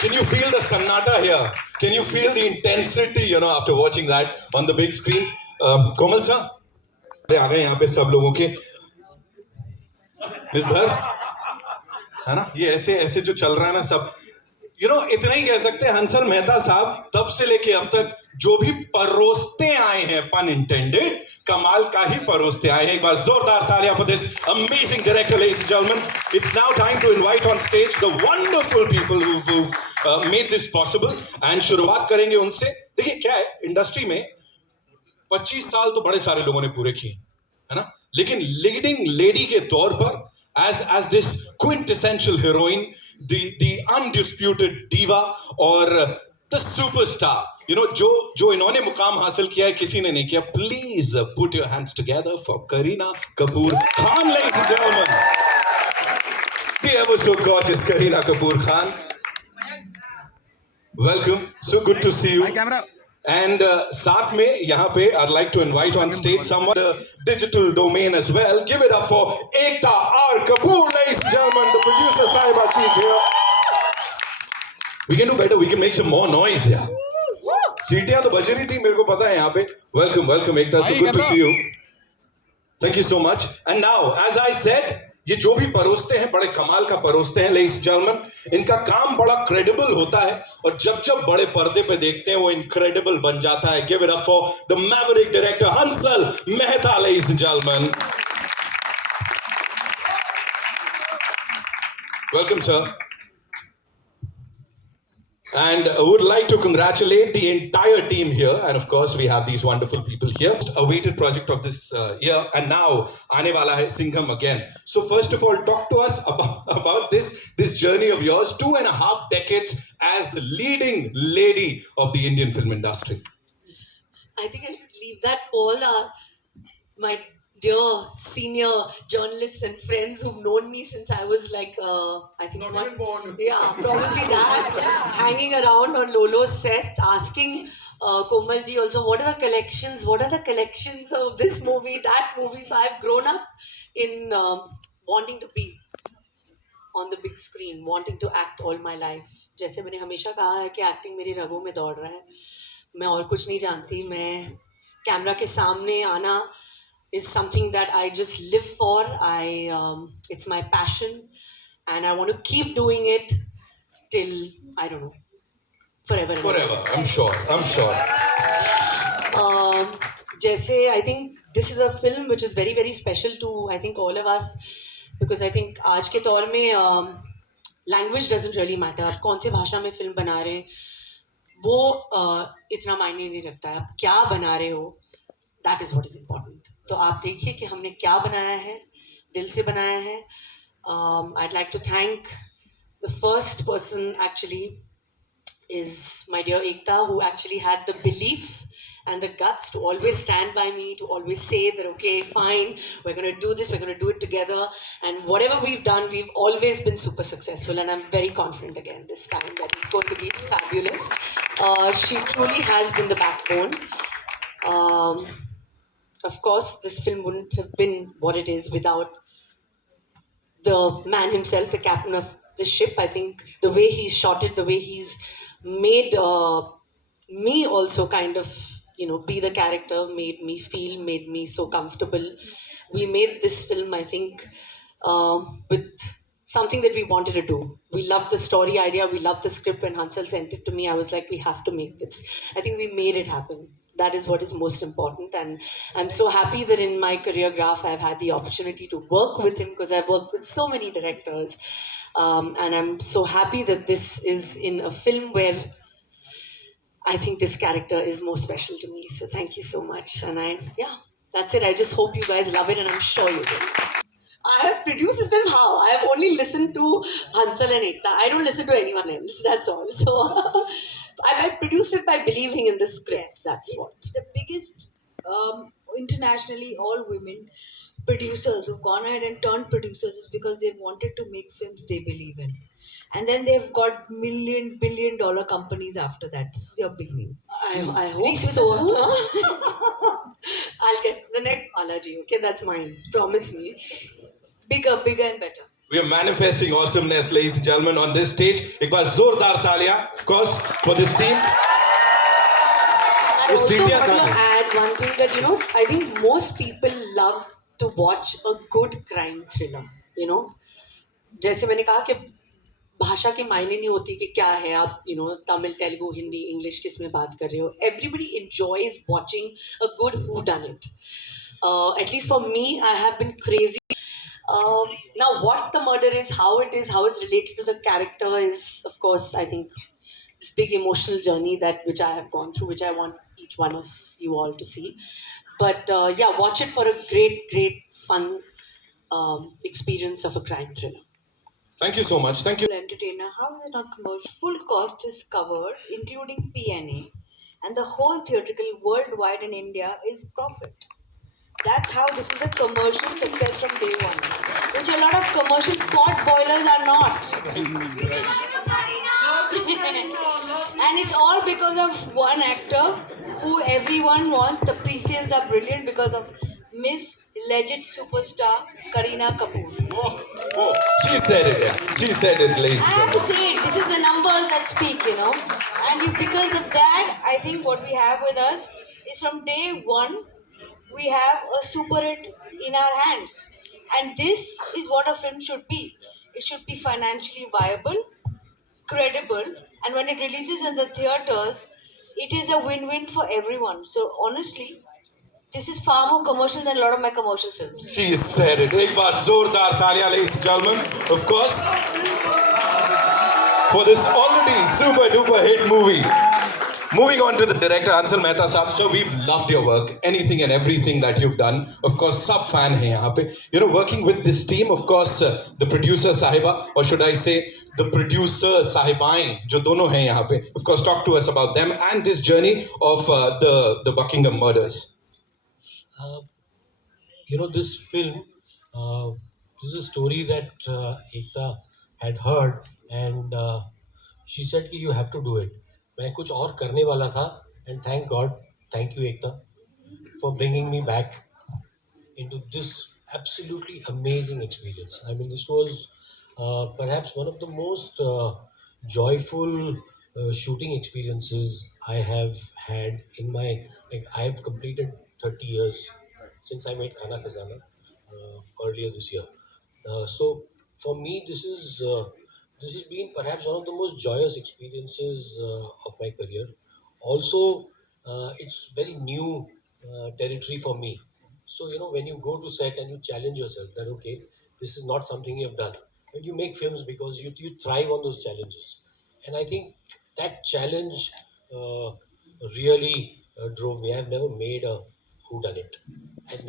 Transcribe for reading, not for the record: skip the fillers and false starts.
Can you feel the sannata here? Can you feel the intensity, after watching that on the big screen? Komal sir, आ गए यहाँ पे सब लोगों के miss धर है ना, ये ऐसे ऐसे जो चल रहा है ना सब, इतना ही कह सकते हैं हंसल मेहता साहब तब से लेके अब तक जो भी परोसते आए हैं, पन इंटेंडेड, कमाल का ही परोसते आए हैं. एक बार जोरदार तालियां for this amazing director, ladies and gentleman. It's now time to invite on stage the wonderful people who made this possible. And शुरुआत करेंगे उनसे. देखिए क्या है, इंडस्ट्री में 25 साल तो बड़े सारे लोगों ने पूरे किए, है ना, लेकिन लीडिंग लेडी के तौर पर as this quintessential heroine, the undisputed diva और the superstar, जो इन्होंने मुकाम हासिल किया है किसी ने नहीं किया. Please put your hands together for Kareena Kapoor Khan, ladies and gentlemen. The ever so gorgeous Kareena Kapoor Khan. Welcome, so good to see you. Hi, camera. And साथ में यहाँ पे I'd like to invite on stage someone the digital domain as well. Give it up for Ekta R. Kapoor, ladies and gentlemen, the producer Sahiba, she's here. We can do better. We can make some more noise, yeah. सीटियां तो बज रही थी, मेरे को पता है यहाँ पे. Welcome, welcome Ekta. So good to see you. Thank you so much. And now, as I said, ये जो भी परोसते हैं बड़े कमाल का परोसते हैं, लेडीज एंड जेंटलमैन. इनका काम बड़ा क्रेडिबल होता है और जब जब बड़े पर्दे पे देखते हैं वो इनक्रेडिबल बन जाता है. Give it up for the Maverick director Hansal Mehta, ladies and gentleman. Welcome sir. And I would like to congratulate the entire team here. And of course, we have these wonderful people here. Awaited project of this year. And now, aane wala hai Singham again. So first of all, talk to us about this journey of yours. 2.5 decades as the leading lady of the Indian film industry. I think I leave that all my dear senior journalists and friends who've known me since I was like, I think Not even born. Yeah, probably that. Hanging around on Lolo's sets, asking Komal ji also, what are the collections? What are the collections of this movie, that movie? So I've grown up in wanting to be on the big screen, wanting to act all my life. जैसे मैंने हमेशा कहा है कि acting मेरी रगों में दौड़ रहा है. मैं और कुछ नहीं जानती. मैं कैमरा के सामने आना is something that I just live for. It's my passion, and I want to keep doing it till, I don't know, forever. Forever, I'm sure. Jesse, I think this is a film which is very, very special to, I think, all of us, because I think आज के दौर में language doesn't really matter. आप कौन से भाषा में film बना रहे हैं वो इतना मायने नहीं रखता है. आप क्या बना रहे हो, that is what is important. तो आप देखिए कि हमने क्या बनाया है, दिल से बनाया है. I'd like to thank the first person actually is my dear Ekta, who actually had the belief and the guts to always stand by me, to always say that, okay, fine, we're going to do this, we're going to do it together. And whatever we've done, we've always been super successful. And I'm very confident again this time that it's going to be fabulous. She truly has been the backbone. Of course, this film wouldn't have been what it is without the man himself, the captain of the ship. I think the way he's shot it, the way he's made me also kind of, be the character, made me feel, made me so comfortable. We made this film, I think, with something that we wanted to do. We loved the story idea, we loved the script. When Hansal sent it to me, I was like, we have to make this. I think we made it happen. That is what is most important, and I'm so happy that in my career graph I've had the opportunity to work with him, because I've worked with so many directors, and I'm so happy that this is in a film where I think this character is more special to me. So thank you so much, and that's it. I just hope you guys love it, and I'm sure you will. I have produced this film. How? I have only listened to Hansal and Ekta. I don't listen to anyone else. That's all. So I produced it by believing in the script. That's what. The biggest internationally all women producers who've gone ahead and turned producers is because they wanted to make films they believe in. And then they've got billion dollar companies after that. This is your beginning. I hope so. I'll get the next Balaji. Okay, that's mine. Promise me. Bigger and better. We are manifesting awesomeness, ladies and gentlemen, on this stage. एक बार जोरदार तालियां, of course, for this team. I वो also सीटियां want कहाँ to हैं? add one thing that I think most people love to watch a good crime thriller. You know, जैसे मैंने कहा कि भाषा के मायने नहीं होती कि क्या है आप तमिल तेलुगु हिंदी इंग्लिश किस में बात कर रहे हो. Everybody enjoys watching a good who done it. At least for me, I have been crazy. Now, what the murder is, how it's related to the character is, of course, I think this big emotional journey which I have gone through, which I want each one of you all to see. But yeah, watch it for a great fun experience of a crime thriller. Thank you so much. Thank you. Entertainer, how is it not commercial? Full cost is covered, including P&A, and the whole theatrical worldwide in India is profit. That's how this is a commercial success from day one, which a lot of commercial pot boilers are not. And it's all because of one actor who everyone wants. The pre-sales are brilliant because of Miss Legend Superstar Kareena Kapoor. Oh, she said it, yeah. She said it, ladies I and have to gentlemen. say it. This is the numbers that speak. And because of that, I think what we have with us is from day one, we have a super hit in our hands. And this is what a film should be. It should be financially viable, credible, and when it releases in the theaters, it is a win-win for everyone. So honestly, this is far more commercial than a lot of my commercial films. She said it. एक बार जोरदार तालियां, ladies and gentlemen. Of course, for this already super duper hit movie. Moving on to the director Ansel Mehta Saab. So we've loved your work, anything and everything that you've done. Of course, sub fan hai yahan pe. Working with this team, of course, the producer Sahiba, or should I say, the producer Sahibain, jo dono hai yahan pe. Of course, talk to us about them and this journey of the Buckingham murders. Uh, this film, this is a story that Ekta had heard, and she said कि you have to do it. मैं कुछ और करने वाला था, and thank God, thank you Ekta for bringing me back into this absolutely amazing experience. I mean, this was perhaps one of the most joyful shooting experiences I have had in my, like, I have completed 30 years since I made Khana Khazana earlier this year. So for me, this has been perhaps one of the most joyous experiences of my career. Also, it's very new territory for me. So, when you go to set and you challenge yourself that, okay, this is not something you have done. And you make films because you thrive on those challenges. And I think that challenge really drove me. I've never made a whodunit. I've